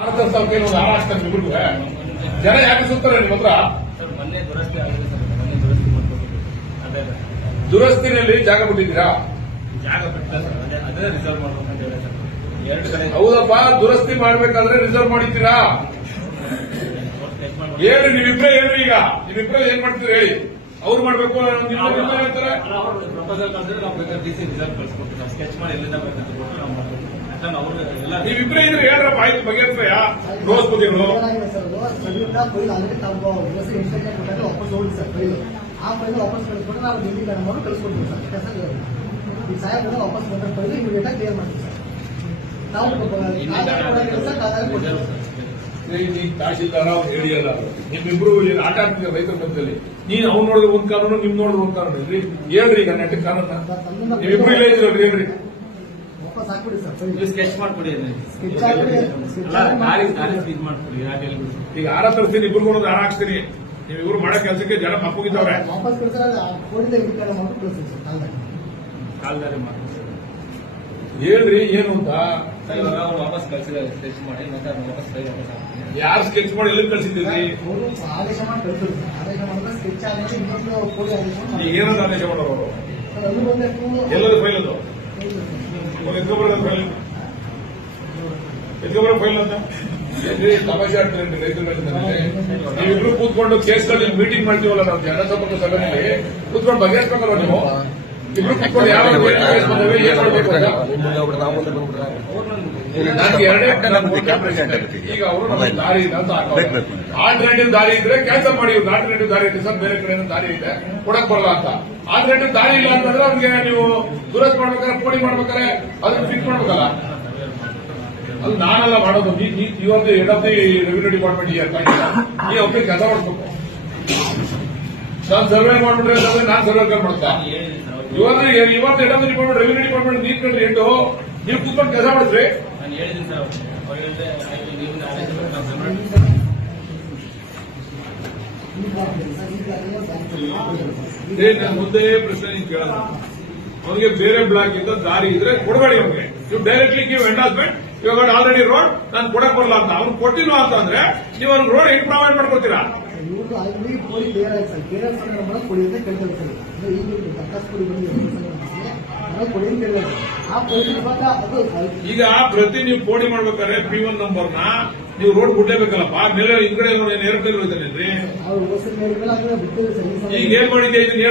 ಒಂದು ಹಾರ ಹಾಕ್ತಾರೆ ಇಬ್ಬರಿಗೂ ಜನ ಯಾಕೆ ಸುತ್ತಾರೆ ನಿಮ್ಮ ಹತ್ರ? ಮೊನ್ನೆ ದುರಸ್ತಿ ಆಗಿದೆ ಸರ್, ಮೊನ್ನೆ ದುರಸ್ತಿ ಮಾಡ್ಕೊಟ್ಟಿದ್ದೀವಿ. ಅದೇ ದುರಸ್ತಿನಲ್ಲಿ ಜಾಗ ಬಿಟ್ಟಿದ್ದೀರಾ? ಜಾಗ ಬಿಟ್ಟಿಲ್ಲ ಸರ್, ಅದೇ ರಿಸರ್ವ್ ಮಾಡ್ಬೇಕಂತ ಹೇಳಿ ಸರ್. 2 ಕಡೆ ಹೌದಪ್ಪ, ದುರಸ್ತಿ ಮಾಡ್ಬೇಕಾದ್ರೆ ರಿಸರ್ವ್ ಮಾಡಿದ್ದೀರಾ? ಹೇಳಿ, ನೀವಿಬ್ರೇ ಹೇಳ್ರಿ. ಈಗ ನೀವಿಬ್ರೇ ಏನ್ ಮಾಡ್ತೀರಿ ಹೇಳಿ. ಅವ್ರು ಮಾಡ್ಬೇಕು ಹೇಳ್ತಾರೆ. ಪ್ರಪೋಸಲ್ ಕಲ್ಸಿದ್ರೆ ನಾವು ಬೇಕಾದ್ರೆ ಡಿಸಿ ರಿಸರ್ವ್ ಕಳ್ಸ್ಕೊಡ್ತೀವಿ. ಸ್ಕೆಚ್ ಮಾಡಿ ಎಲ್ಲಿಂದ ಬೇಕಂತ ಕೊಟ್ಟು ನಾವು ಮಾಡ್ತೀವಿ. ಎಲ್ಲ ನೀವಿಬ್ರೇ ಇದ್ರೆ ಹೇಳ್ರಪ್ಪ, ಆಯ್ತು ಬಗೆಹರಿಸ್ರಯ್ಯ. ರೋಸ್ ಬುದ್ಧಿಗಳು ಆ ಫೈಲ್ ವಾಪಸ್ ಕಳಿಸ್ಕೊಂಡು ನಾವು ಡಿಗ್ರಿ ಮಾಡಿ ಕಳಿಸ್ಕೊಡ್ತೀವಿ ಸರ್. ಈ ಸಾಹೇಬ್ರ ವಾಪಸ್ ಬಂದ ಫೈಲ್ ಇಮಿಡಿಯೇಟ್ ಆಗಿ ಕ್ಲಿಯರ್ ಮಾಡ್ತೀವಿ ಸರ್. ನಾವು ತಹಶೀಲ್ದಾರ ಅವ್ರು ಹೇಳಿಯಲ್ಲ, ನಿಮ್ಮಿಬ್ರು ಏನು ಆಟ ಆಡ್ತಿದ್ದೀರ ರೈತರ ಮಧ್ಯದಲ್ಲಿ. ನೀನ್ ಅವ್ನು ನೋಡಿದ್ರೆ ಒಂದ್ ಕಾನೂನು, ನಿಮ್ ನೋಡಿದ್ರೆ ಒಂದ್ ಕಾನೂನು ಇಲ್ರಿ. ಹೇಳ್ರಿ ಈಗ ನೆಟ್ಟ ಕಾನೂನ ನೀವಿಬ್ರು ಇಲ್ಲ ಇದ್ರಲ್ರಿ. ಹೇಳ್ರಿ, ವಾಪಸ್ ಹಾಕ್ಬಿಡಿ ಸರ್. ಸ್ಕೆಚ್ ಮಾಡ್ಕೊಡಿ, ಮಾಡ್ಕೊಡಿ. ಈಗ ಹಾರ ತರಿಸ್ತೀನಿ, ಇಬ್ರು ಹಾರ ಹಾಕ್ತೀನಿ. ನೀವಿಬ್ರು ಮಾಡೋ ಕೆಲಸಕ್ಕೆ ಜನ ಮಪ್ಪುಗಿದ್ದವ್ರೆ. ವಾಪಸ್ ಕಳಿಸಿದ್ರೆ ಕೋಡಿದ ಇಂಡಿಕಾರ್ಡ್ ಮಾಡಿ ಕಳಿಸ್ತೀವಿ ಸರ್. ಕಾಲ್ದಾರಿ ಮಾಡ್ತೀವಿ. ಹೇಳ್ರಿ ಏನು ಅಂತ. ಇವಾಗ ಅವ್ರು ವಾಪಸ್ ಕಳಿಸಿದ್ದಾರೆ ಸ್ಕೆಚ್ ಮಾಡಿ, ಮತ್ತೆ ಅದನ್ನ ವಾಪಸ್ ಹಾಕ್ತೀನಿ. ಯಾರು ಸ್ಕೆಚ್ ಮಾಡಿ ಎಲ್ಲಿ ಕಳಿಸಿದ್ದೀರಿ? ಆದೇಶ ಮಾಡಿ ಕಳಿಸಿದ್ರು ಸರ್. ಆದೇಶ ಮಾಡಿದ್ರೆ ಸ್ಕೆಚ್ ಆಗಿದೆ, ಇನ್ನೊಂದು ಕೋಡಿ ಆದೇಶ ಈಗ ಏನಂತ ಆದೇಶ ಮಾಡೋರು ಅವರು? ಅದು ಬಂದಷ್ಟು ಎಲ್ಲದ ಫೈಲ್ ಅದು ಎತ್ಕೊಬರೋದ ಫೈಲ್, ಎತ್ಕೊಬರೋ ಫೈಲ್ ಅಂತ ತಮಾಷೆ ಆಡ್ತಾರೆ ರೈತರ ಮೇಲೆ. ನೀವಿಬ್ರು ಕೂತ್ಕೊಂಡು ಕೇಸ್ಗಳಲ್ಲಿ ಮೀಟಿಂಗ್ ಮಾಡ್ತೀವಲ್ಲ ನಾವು ಜನಸಂಪರ್ಕ ಸಭೆಯಲ್ಲಿ ಕೂತ್ಕೊಂಡು ಬಗೆಹರಿಸ್ಬೇಕಲ್ವ ನೀವು? ಇಬ್ರು ಕೂತ್ಕೊಂಡು ಯಾವ ಕೇಸ್ ಬಂದವೆ, ಏನ್ ಮಾಡ್ಬೇಕು ಅಂತ ನನಗೆ ಈಗ ಅವರು ದಾರಿ ಇಲ್ಲ ಅಂತ ಆಲ್ಟರ್ನೇಟಿವ್ ದಾರಿ ಇದ್ರೆ ಕ್ಯಾನ್ಸಲ್ ಮಾಡಿ. ಆಲ್ಟರ್ನೇಟಿವ್ ದಾರಿ ಇದೆ ಸರ್, ಬೇರೆ ಕಡೆ ದಾರಿ ಇದೆ, ಕೊಡಕ್ ಬರಲ್ಲ ಅಂತ. ಆಲ್ಟರ್ನೇಟಿವ್ ದಾರಿ ಇಲ್ಲ ಅಂತಂದ್ರೆ ಅವ್ರಿಗೆ ನೀವು ದುರಸ್ತಿ ಮಾಡ್ಬೇಕಾದ್ರೆ, ಪೋಡಿ ಮಾಡ್ಬೇಕಾದ್ರೆ ಅದನ್ನ ಫಿಕ್ಸ್ ಮಾಡ್ಬೇಕಲ್ಲ. ಅದು ನಾನೆಲ್ಲ ಮಾಡೋದು. ಇವತ್ತು head of the revenue department ಈ ಒಬ್ಬರಿಗೆ ಕೆಲಸ ಮಾಡಿಸ್ಬೇಕು. ನಾನು ಸರ್ವೆ ಮಾಡ್ಬಿಟ್ರೆ ಅಂತಂದ್ರೆ ನಾನು ಸರ್ವೆ ಮಾಡ್ತಾ ಇವತ್ತು head of the department revenue department ನೀಡ್ಕೊಂಡ್ರಿ ಎಂಟು ನೀವು ಕೂತ್ಕೊಂಡು ಕೆಲಸ ಮಾಡಿದ್ರಿ. ನಾನು ಹೇಳಿದ್ದೀನಿ ಸರ್, ನಾನು ಮುಂದೆ ಪ್ರಶ್ನೆ ನೀವು ಕೇಳೋಣ. ಅವನಿಗೆ ಬೇರೆ ಬ್ಲಾಕ್ ಇಂದ ದಾರಿ ಇದ್ರೆ ಕೊಡಬೇಡಿ ಅವ್ರಿಗೆ. ನೀವು ಡೈರೆಕ್ಟ್ಲಿ ಗಿವ್ ಎಂಡಾಸ್ಮೆಂಟ್, ಇವಾಗ ಆಲ್ರೆಡಿ ರೋಡ್ ನಾನು ಕೊಡಕ್ ಬರಲ್ಲ ಅಂತ ಅವ್ನು ಕೊಟ್ಟಿಲ್ವಾ ಅಂತ ಅಂದ್ರೆ ನೀವು ಅವ್ರಿಗೆ ರೋಡ್ ಹೆಂಗ್ ಪ್ರೊವೈಡ್ ಮಾಡ್ಕೊಡ್ತೀರಾ? ಇವ್ರದ್ದು ಆಲ್ರೆಡಿ ಕೋಡಿ ಕ್ಲಿಯರ್ ಆಯ್ತು ಸರ್. ಕೇರಳ ಸಂಘ ಕೊಡಿ ಅಂತ ಕೇಳ್ತಾರೆ ಸರ್. ಈಗ ದತ್ತಾಸ್ ಕೊಡಿ ಬಂದು ಕೊಡಿ ಅಂತ ಹೇಳಿದ್ರೆ ಆ ಕೋಡಿ ಈಗ ಪ್ರತಿ ನೀವು ಪೋಡಿ ಮಾಡ್ಬೇಕಾದ್ರೆ P1 ನಂಬರ್ನ ನೀವು ರೋಡ್ ಬಿಡ್ಲೇಬೇಕಲ್ಲಪ್ಪ. ಮೇಲೆ ಹಿಂದ್ಗಡೆ ನೇರಕ್ಕೆ ಇರೋದೇನ್ರಿ? ಈಗ ಏನ್ ಮಾಡಿದ್ದೆ ಇದನ್ನ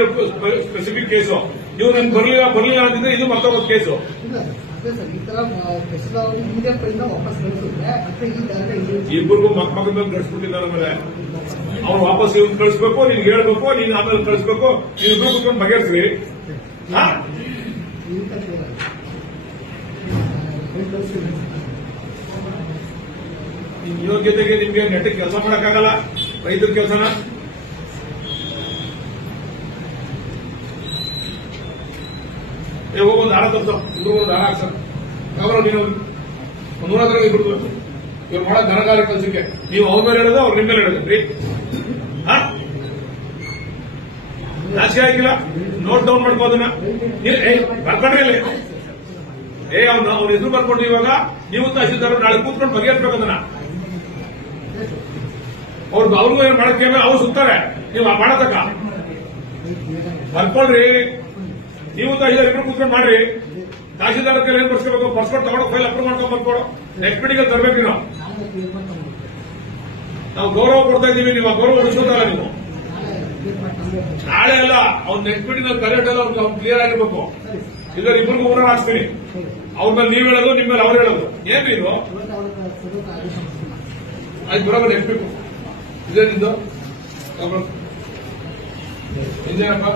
ಸ್ಪೆಸಿಫಿಕ್ ಕೇಸು. ನೀವು ನನ್ಗೆ ಬರ್ಲಿಲ್ಲ ಅಂತಿದ್ರೆ ಇದು ಮತ್ತೊಂದು ಕೇಸು. ಇಬ್ಬರಿಗೂ ಮಕ್ಕಳ ಮೇಲೆ ಕಳಿಸ್ಬಿಟ್ಟಿದ್ದಾರೆ. ಆಮೇಲೆ ಅವ್ರು ವಾಪಸ್ ಇವ್ನು ಕಳಿಸ್ಬೇಕು, ನೀನ್ ಹೇಳ್ಬೇಕು, ನೀನ್ ಆಮೇಲೆ ಕಳಿಸ್ಬೇಕು. ನೀವು ಇಬ್ರು ಕುತ್ಕೊಂಡು ಬಗೆಹರಿಸ್ರಿ. ನಿಮ್ ಯೋಗ್ಯತೆಗೆ ನಿಮ್ಗೆ ನೆಟ್ಟಿಗೆ ಕೆಲಸ ಮಾಡಕ್ಕಾಗಲ್ಲ. ರೈತರ ಕೆಲಸನ ಹೋಗೊಂದು ಹಾರ ತರ್ಸೋ, ಇಬ್ರು ಒಂದು ಹಾರ ಹಾಕ್ಸರ್ ಅವರ ನೀನು ಒಂದು 100 ಇಬ್ರು ಇವ್ರು ಮಾಡೋ ಘನಕಾರ್ಯ ಕೆಲಸಕ್ಕೆ ನೀವು ಅವ್ರ ಮೇಲೆ ಹೇಳೋದು, ಅವ್ರು ನಿಮ್ಮ ಮೇಲೆ ಹೇಳೋದ್ರಿ. ನಾಚಿಕೆ ಆಗಿಲ್ಲ? ನೋಟ್ ಡೌನ್ ಮಾಡ್ಕೋದನ್ನ ಬರ್ಕೊಂಡ್ರಿ ಇಲ್ಲಿ. ಅವ್ನ ಹೆಸರು ಬರ್ಕೊಂಡು ಇವಾಗ ನೀವು ತಹಶೀಲ್ದಾರ್ ನಾಳೆ ಕೂತ್ಕೊಂಡು ಬಗೆಹರಿಸ್ಬೇಕದನ್ನ. ಅವ್ರಿಗೂ ಏನ್ ಮಾಡಕ್ಕೆ ಅವ್ರು ಸುತ್ತಾರೆ, ನೀವು ಮಾಡತಕ್ಕ ಬರ್ಕೊಳ್ರಿ. ನೀವು ತಹಶೀಲ್ದಾರ್ ಇಬ್ರು ಕೂತ್ಕೊಂಡು ಮಾಡ್ರಿ. ತಹಶೀಲ್ದಾರ್ ಏನ್ ಬರ್ಸ್ಕೋಬೇಕು, ಬರ್ಸ್ಕೊಂಡು ತಗೊಂಡು ಫೈಲ್ ಅಪ್ರೂವ್ ಮಾಡ್ಕೊಂಡು ಬರ್ಕೊಡು. ನೆಕ್ಸ್ಟ್ ಮೀಟಿಂಗ್ ತರಬೇಕು. ನಾವು ಗೌರವ ಕೊಡ್ತಾ ಇದ್ದೀವಿ, ನೀವು ಗೌರವ ಉಳಿಸೋದಲ್ಲ. ನೀವು ನಾಳೆ ಅಲ್ಲ, ಅವ್ನು ನೆಕ್ಸ್ಟ್ ಮೀಟಿಂಗ್ ಕರೆಕ್ಟಲ್ಲ, ಅವ್ನು ಕ್ಲಿಯರ್ ಆಗಿರ್ಬೇಕು. ಇಲ್ಲ ಇಬ್ಬರಿಗೂ ಊರ ಹಾಕ್ತೀನಿ. ಅವ್ರ ಮೇಲೆ ನೀವ್ ಹೇಳೋದು, ನಿಮ್ಮ ಮೇಲೆ ಅವ್ರು ಹೇಳೋದು. ಏನ್ರಿ ಇದು? ಆಯ್ತು, ಬರೋಬರ್ ನೆಕ್ಸ್ಟ್ ಇದೇನಿದ್ದು ಇದೇನಪ್ಪ?